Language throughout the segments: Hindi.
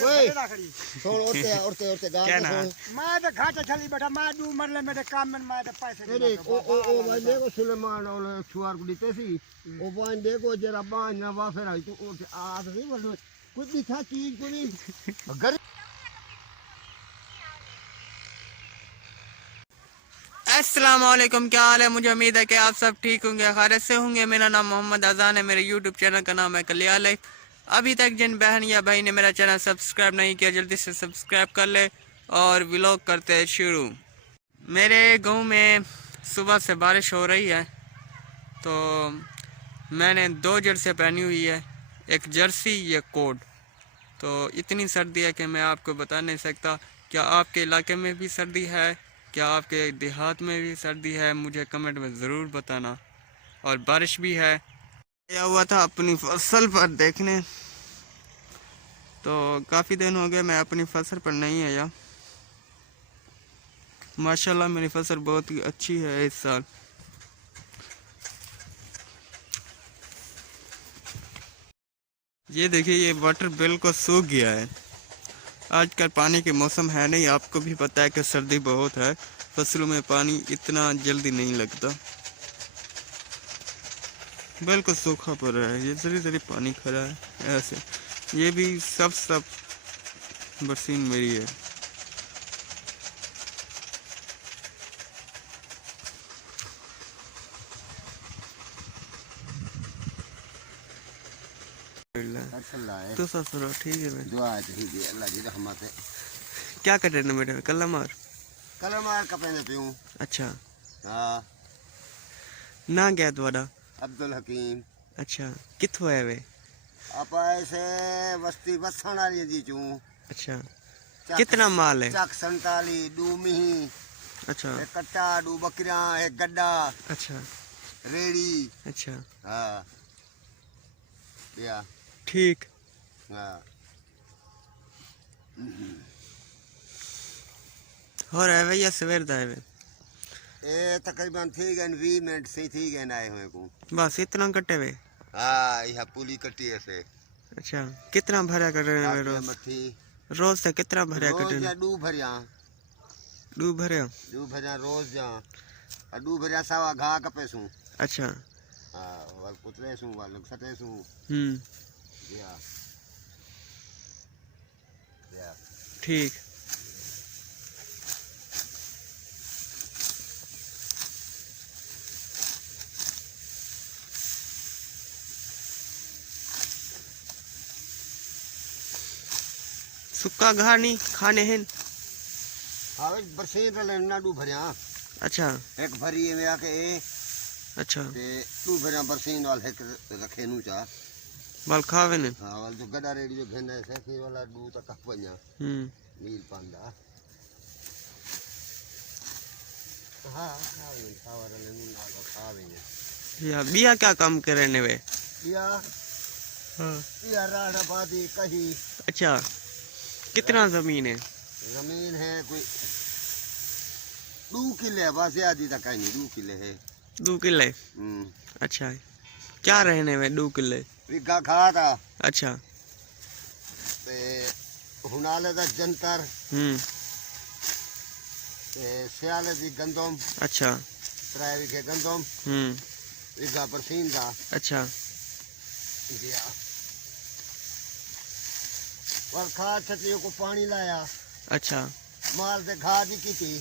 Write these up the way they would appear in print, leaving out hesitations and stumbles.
ओए सुन उठते उठते गा क्या ना मैं तो घाटे चली बेटा मैं दू मरले मेरे काम में मैं तो पैसे अरे ओ भाई देखो सुलेमान और छुआर को दीते सी ओ भाई देखो जरा बांध ना वा फिर आई तू उठ आ नहीं बोल कुछ भी था चीज को नहीं घर अस्सलाम वालेकुम, क्या हाल है। मुझे उम्मीद है कि आप सब ठीक होंगे, खैरियत से होंगे। मेरा नाम मोहम्मद अजान है, मेरे यूट्यूब चैनल का नाम है कलियाल। अभी तक जिन बहन या भाई ने मेरा चैनल सब्सक्राइब नहीं किया जल्दी से सब्सक्राइब कर ले और व्लॉग करते हैं शुरू। मेरे गांव में सुबह से बारिश हो रही है, तो मैंने 2 जर्सी पहनी हुई है, एक जर्सी एक कोट। तो इतनी सर्दी है कि मैं आपको बता नहीं सकता। क्या आपके इलाके में भी सर्दी है, क्या आपके देहात में भी सर्दी है, मुझे कमेंट में ज़रूर बताना। और बारिश भी है। आया हुआ था अपनी फसल पर देखने, तो काफ़ी दिन हो गए मैं अपनी फसल पर नहीं आया। माशाल्लाह मेरी फसल बहुत ही अच्छी है इस साल। ये देखिए, ये वाटर बिल्कुल सूख गया है। आजकल पानी के मौसम है नहीं, आपको भी पता है कि सर्दी बहुत है, फसलों में पानी इतना जल्दी नहीं लगता, बिल्कुल सूखा पड़ रहा है। ये जरी जरी पानी खड़ा है ऐसे। ये भी सब बरसीन मेरी है। तो ससुर ठीक है भाई, दुआ ठीक है अल्लाह जी रहमत है। क्या कर रहे हैं बेटे? कल्ला मार कपड़े पियूं। अच्छा हां ना गया द्वारा अब्दुल हकीम। अच्छा कित्थों है वे? आप ऐसे बस्ती बसण वाली जी चूं। अच्छा कितना माल है? चक 47 दू मिही अच्छा एक कट्टा दू बकरियां एक गड्ढा अच्छा रेड़ी। अच्छा हां या ठीक। हां और है वे या सवेर दा है वे? ए तकरीबन थी गए 20 मिनट से थी गए आए हुए को। बस इतना कटे वे? हां यह पुली कटी है से। अच्छा कितना भरा कर रहे हैं रोज? रोज से कितना भरा कर रहे हैं? डू भरिया दू भरे रोज जा डू भरिया सवा घा कपेसू। अच्छा हां वाल पुतले सू वाल सते सू। या ठीक। सुक्का घा नहीं खाने हैं? हाँ बरसीन लेना डू भरिया। अच्छा एक भरी में आके ए अच्छा ते डू भरिया बरसीन वाल एक रखे नु चा बाल खावे ने। हाँ वाल जो गड़ा रेडी जो घेने से फिर वाला डू तक कपन्या नील पांडा। हाँ खावे खावर ले नु ना खावे ने। या बिया क्या काम करे ने वे? बिया हाँ बिया राड़ा बादी कही। अच्छा कितना जमीन है? जमीन है कोई 2 किले बस ज्यादा तक नहीं 2 किले है। 2 किले? अच्छा क्या रहने में 2 किले? विगा खा था। अच्छा ते हुनाले दा जंतर ते सियाले दी गंदम। अच्छा 3 विगे गंदम विगा बरसीन दा। अच्छा दिया और खाद छतियों को पानी लाया। अच्छा माल से खाद ही की थी।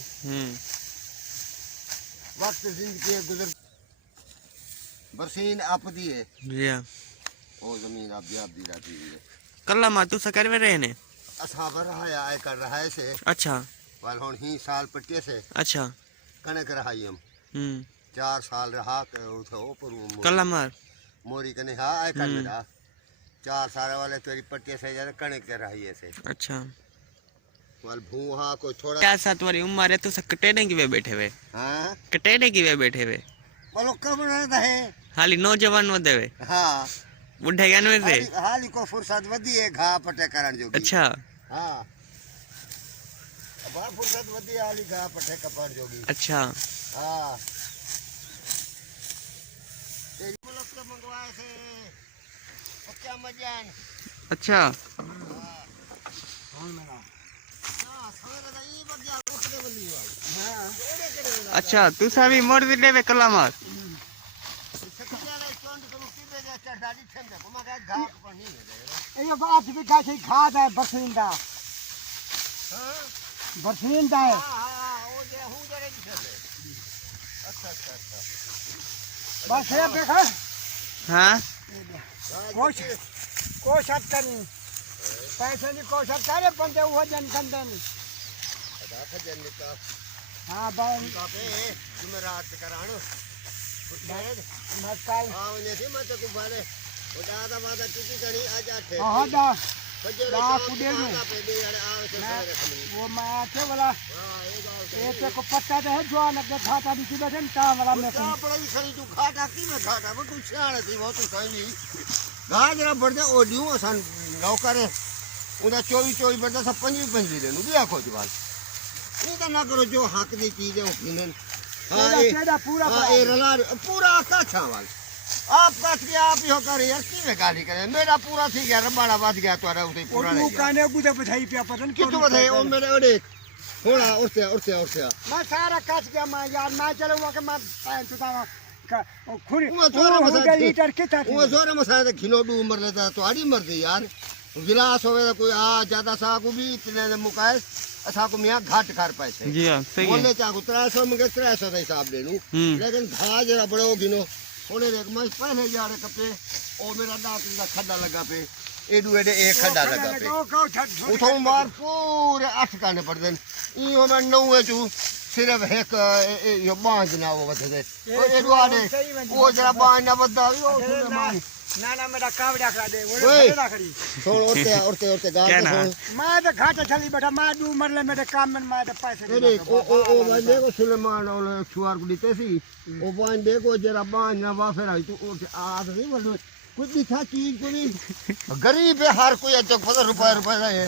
वक्त जिंदगी गुजर बरसीन आप दी है ओ जमीन आप दी जाती है। कल्ला मातू सकर में रहने असा बर रहा है कर रहा है से। अच्छा वाल होन ही साल पट्टे से। अच्छा कणक रहाई हम 4 साल रहा के उठो पर कल्ला मार मोरी कने हा आय कर मेरा 4 साल वाले तेरी पट्टे से ज्यादा कणक के रही है से। अच्छा वाल भूहा को थोड़ा क्या साथ वाली उम्र है तो कटेने की वे बैठे हुए। हां कटेने की वे बैठे हुए बोलो कब रहता है हाली नौजवान वदे वे। हां बुढ़े ज्ञान में से हाली को फुर्सत वदी है घा पटे करण जोगी। अच्छा हां अब फुर्सत वदी हाली घा पटे कपड़ जोगी। अच्छा हां तेरी बोलो के मंगवाए से क्या मजान। अच्छा अच्छा तुसा भी मोड़ दे वे कला मार ये बात भी का से खाद है बरसींदा बरसींदा है बस है देखा हां कोशिश करी पैसे की कोशिश करे बंदे वो जन कंदन हाँ बहन जुमेरात कराणो मस्काल हाँ ने थी मत को बारे वो दादा वादा किसी करी आज आठे हाँ दा दा कुदे जो वो मैं आके वाला ये ते को पत्ता दे जो न के खाता भी बैठन ता वाला में का पड़ी खरी तू घाटा की में घाटा वो तू सियाण थी वो तू सही गाजरा बढ़दे ओडियो असन नौकरे उदा 24 बढ़दा सब 25 देनु बिया को जवान ये तो ना करो जो हक दी चीज है ओकिनन हां ये रला पूरा का छावल आप कट के आप ही हो कर यार की में गाली करे मेरा पूरा थी गया रबाड़ा बात गया तोरा उते पूरा नहीं काने बुदे बधाई पे पतन कितु बधाई ओ मेरे ओडे थोड़ा उठते मैं सारा कट गया मैं यार मैं चलूंगा कि मैं पैंट उतारा खुरी लीटर कितना वो जोर मसा खिलो डू उमर लेता तो आड़ी मरदी यार गिलास होवे तो कोई आ ज्यादा सा को भी इतने मुकाए असा को मियां घाट कर पैसे जी हां सही है बोले चा को 300 में 300 का हिसाब ले लूं लेकिन घा जरा बड़ो गिनो ओने एक मैं पहले जाड़े कपे ओ मेरा दांत का खड्डा लगा पे एडू एडे एक खड्डा लगा पे उठो मार पूरे 8 काने पड़ देन ई हो मैं 9 है तू सिर्फ एक यो बांध ना वो बते ओ एडू आडे वो जरा बांध ना बदा ओ मार ना मेरा कावड़ा करा दे वो ना करी छोड़ उड़ते गाल छोड़ मैं तो घाटा चली बेटा मैं दू मरले मेरे काम में मैं तो पैसे दे ओ भाई देखो सुलेमान और छुआर को दीते सी ओ बांध देखो जरा बांध ना वा फिर आई तू आ नहीं बोल कुछ भी था चीज को नहीं गरीब है हर कोई तो 15 रुपए है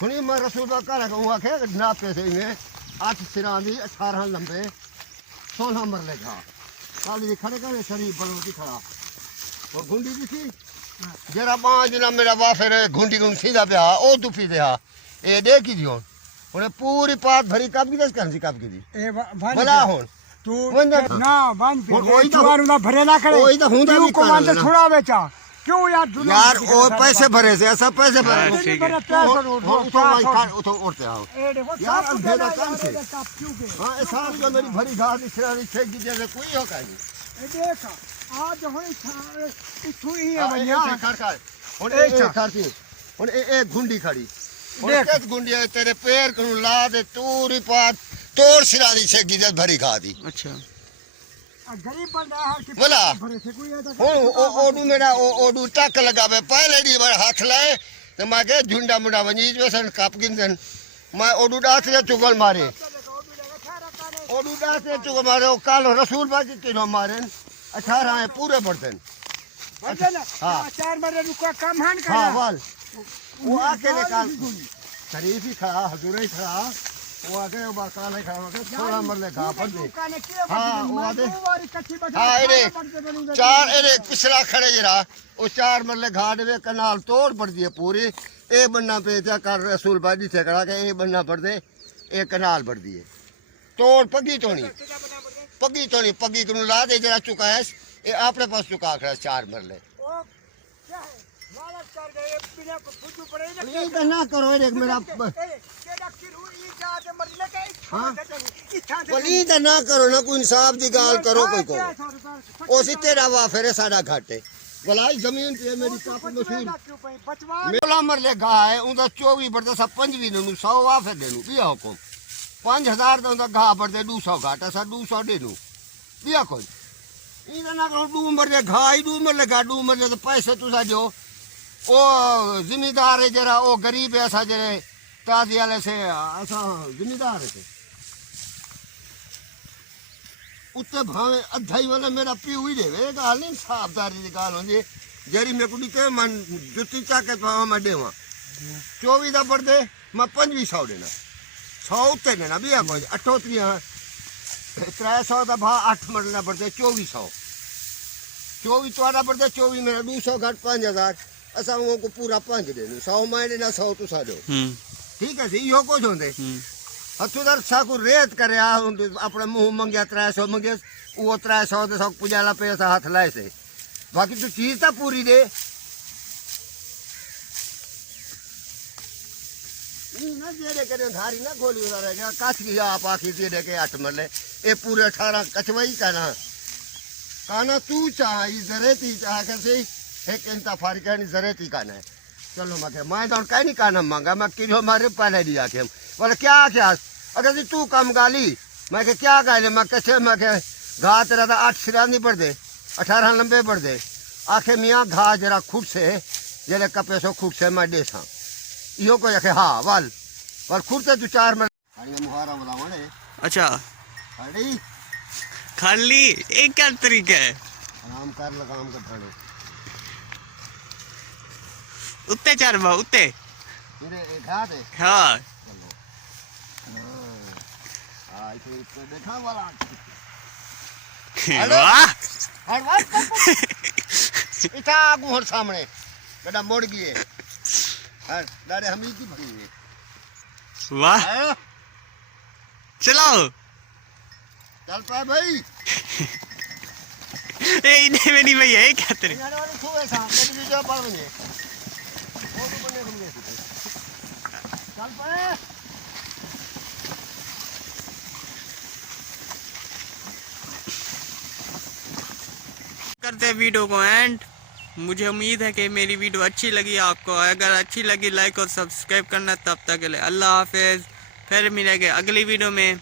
सुनी मैं रसूल का करा हुआ के ना पैसे में 8 सिरांदी 18 लंबे 16 मरले था काली खड़े करे शरीर बनोती खड़ा और गुंडी भी थी जरा बांध ना मेरा वा फिर गुंडी गुंड सीधा पे ओ दुफी दे ए दे की दियो उन्हें पूरी पात भरी कब की दस करनी कब की दी ए भला होन तू ना बांध पे कोई तो ना भरे ना करे कोई तो हुंदा नहीं को मान थोड़ा बेचा क्यों यार ओ पैसे भरे से ऐसा पैसे भरे तो उठते आओ यार अब भेदा काम से हां ए साहब जो मेरी भरी घास इस छे की जगह कोई हो काई ए देख आज होई इथु ही है भैया कर और एक करती और एक गुंडी खड़ी देख गुंडी है तेरे पैर को ला दे तूरी पात तोड़ सिरानी से गिजत भरी खा दी अच्छा गरीब बंदा है कि बोला भरे से कोई ओ ओडू मेरा ओडू टक लगा बे पहले दी बार हाथ लाए तो मैं के झुंडा मुंडा वनीज वसन काप गिनन मैं ओडू डास से चुगल मारे ओडू डास से चुगल मारे ओ काल रसूल बाजी किलो मारे 18 है पूरे बर्तन हां 4 मरे रुका काम हान कर हां वाल वो आके निकाल शरीफ ही खड़ा हजूर ही खड़ा वो आके बार काले खड़ा थोड़ा मरले घा पड़ दे हां वो आदे हां अरे 4 अरे पिछला खड़े जरा वो 4 मरले घा दे कनाल तोड़ पड़ दिए पूरी ए बन्ना पे जा कर रसूल बाजी से करा के ए बन्ना पड़ दे ए कनाल पड़ दिए तोड़ पगी तोनी पगी को ला दे जरा चुका है ए अपने पास चुका खड़ा 4 मरले ये ना करो एक मेरा वली तो ना करो ना कोई इंसाफ दी गाल करो कोई को ओसी तेरा वा फिर साडा घाटे गलाई जमीन पे मेरी काप मशीन मेला मरले गा है उनदा 24 बरदा सब 25 नु 100 वा फिर देनु बिया को 5000 तो उनदा घा पर दे 200 घाटा सा 200 देनु बिया कोई ई ना करो डू मरले घा ई डू मरले गा डू मरले तो पैसे तुसा जो ओ जिम्मेदार है जरा ओ गरीब है ऐसा जरे ताजी वाले से ऐसा जिम्मेदार है उत्ते भावे अधाई वाला मेरा पी हुई दे गाल नहीं साफदारी की गाल होंगे जरी मेरे को के मन जुत्ती चाके पावा मैं देवा 24 दा पड़ दे मैं 2500 देना 100 उत्ते देना बिया कोई 38 300 दा भा 8 मरना पड़ते 2400 24 तो पड़ दे 24 मेरा 200 घट 5000 असा को पूरा 5 देनु 100 मैं देना 100 तुसा दो ठीक है सी यो कुछ होंदे हथुदर साकू रेत करे अपने मुंह मंगया 300 मंगे वो 300 दे सब पुजाला पैसा हाथ लाए से बाकी तू चीज तो पूरी दे ना जेड़े करे धारी ना गोली उड़ा रहेगा काच की आप आखिर जेड़े के 8 मरले ए पूरे 18 कचवई काना तू चाह जरेती चाह कैसे एक इंता फारिक है जरेती काना है चलो मैं तो कहीं नहीं काना मांगा मैं किलो मारे पहले दिया के बोले क्या क्या अगर तू कम गाली मैं क्या गाले मैं कैसे मैं घा तेरा था 8 सिरा नहीं बढ़ दे 18 लंबे बढ़ दे आखे मियाँ घा जरा खुद से जरे कपे सो खुद से मैं दे सा यो को यके हाँ वाल खुद से 2-4 में मुहारा बुलावाने अच्छा खड़ी खाली एक क्या तरीका है आराम कर लगाम कर थाने उत्ते 4 बा उत्ते तेरे एक हाथ है हाँ चलो हाँ इसे देखा वाला वाह इतना आगू हर सामने बेटा मोड़ गए हर दारे हम ही की भरी वाह चलाओ चल पाए भाई ए इन्हें में नहीं भैया एक क्या तरीका यार वाले खूब है साहब कभी जो पढ़ बने वो तो बने होंगे चल पाए करते हैं वीडियो को एंड मुझे उम्मीद है कि मेरी वीडियो अच्छी लगी आपको अगर अच्छी लगी लाइक और सब्सक्राइब करना तब तक के लिए अल्लाह हाफिज़ फिर मिलेंगे अगली वीडियो में।